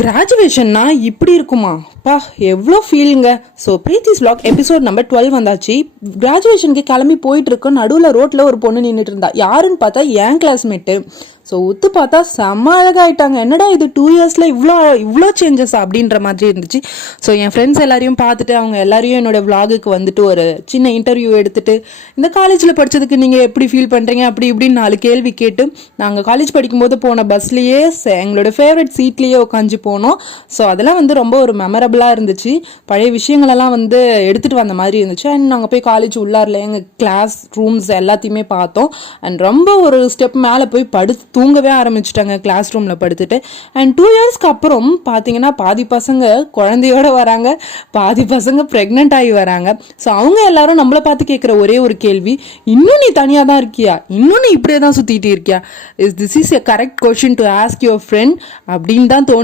கிராஜுவேஷன்னா இப்படி இருக்குமா பா எவ்வளோ ஃபீலுங்க. So Preethi's vlog episode number 12 வந்தாச்சு. கிராஜுவேஷனுக்கு கிளம்பி போயிட்டு இருக்கோம். நடுவில் ரோட்டில் ஒரு பொண்ணு நின்றுட்டு இருந்தா. யாருன்னு பார்த்தா என் கிளாஸ்மேட்டு. ஸோ ஒத்து பார்த்தா செம்ம அழகாயிட்டாங்க. என்னடா இது 2 இயர்ஸில் இவ்வளோ சேஞ்சஸ் அப்படின்ற மாதிரி இருந்துச்சு. ஸோ என் ஃப்ரெண்ட்ஸ் எல்லாரையும் பார்த்துட்டு அவங்க எல்லாரையும் என்னோட விலாகுக்கு வந்துட்டு ஒரு சின்ன இன்டர்வியூ எடுத்துட்டு, இந்த காலேஜில் படித்ததுக்கு நீங்கள் எப்படி ஃபீல் பண்ணுறீங்க அப்படி இப்படின்னு 4 கேள்வி கேட்டு, நாங்கள் காலேஜ் படிக்கும்போது போன பஸ்லேயே எங்களோட ஃபேவரட் சீட்லேயே உட்காந்து போனோம். ஸோ அதெல்லாம் வந்து ரொம்ப ஒரு மெமரபிளாக இருந்துச்சு. பழைய விஷயங்களெல்லாம் வந்து எடுத்துகிட்டு வந்த மாதிரி இருந்துச்சு. அண்ட் நாங்கள் போய் காலேஜ் உள்ளாரில் எங்கள் கிளாஸ் ரூம்ஸ் எல்லாத்தையுமே பார்த்தோம். அண்ட் ரொம்ப ஒரு ஸ்டெப் மேலே போய் தூங்கவே ஆரம்பிச்சிட்டாங்க கிளாஸ் ரூமில் படுத்துட்டு. அண்ட் 2 இயர்ஸ்க்கு அப்புறம் பார்த்தீங்கன்னா பாதி பசங்க குழந்தையோட வராங்க, பாதி பசங்க ப்ரெக்னென்ட் ஆகி வராங்க. ஸோ அவங்க எல்லாரும் நம்மளை பார்த்து கேட்குற ஒரே ஒரு கேள்வி, இன்னும் நீ தனியாக தான் இருக்கியா, இன்னும் நீ இப்படியே தான் சுற்றிட்டு இருக்கியா, this is a correct question to ask your friend அப்படின்னு தான் தோணும்.